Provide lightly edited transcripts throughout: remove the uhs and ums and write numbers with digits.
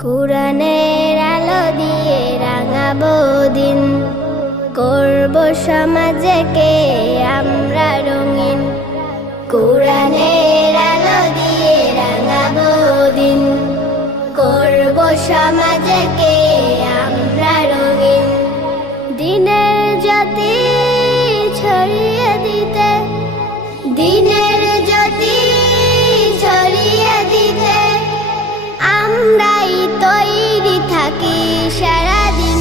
কুরআনের আলো দিয়ে রাঙাবো দিন, করব সমাজকে আমরা রঙিন। কুরআনের আলো দিয়ে রাঙাবো দিন, করব সমাজকে আমরা রঙিন। দিনের জ্যোতি ছড়িয়ে দিতে, দিনের জ্যোতি ছড়িয়ে দিতে আমরাই তৈরি থাকি সারাদিন।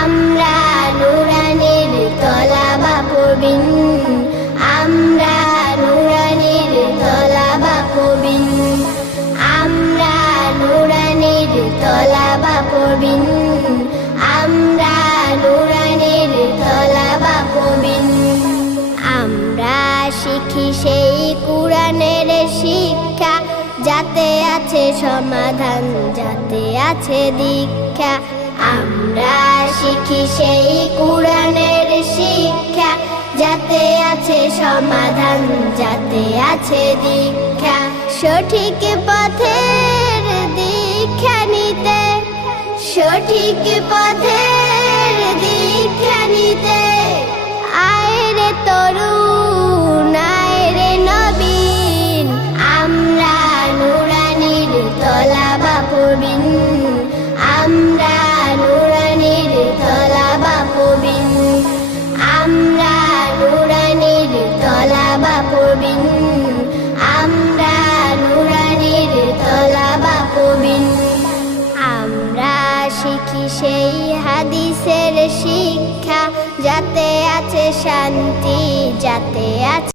আমরা নুরানির তলাবা পড়বিন, আমরা নুরানির তলাবা পড়বিন, আমরা নুরানির তলাবা পড়বিন, আমরা নুরানির তলাবা পড়বিন। আমরা শিখি সেই কুরআনের শিক্ষা, যাতে আছে সমাধান, যাতে আছে দীক্ষা। আমরা শিখি সেই কুরআনের শিক্ষা, যাতে আছে সমাধান, যাতে আছে দীক্ষা। সঠিক পথের দীক্ষা নিতে, সঠিক পথের দীক্ষা নিতে আয় রে তরুণ, আয় রে নবীন। আমরা নুরানির তলাবা পড়বিন, আমরা নুরানির তলাবা পড়বিন, আমরা নুরানির তলাবা পড়বিন, আমরা নুরানির তলাবা পড়বিন। আমরা শিখি সেই হাদিসের শিক্ষা, যাতে আছে শান্তি, যাতে আছে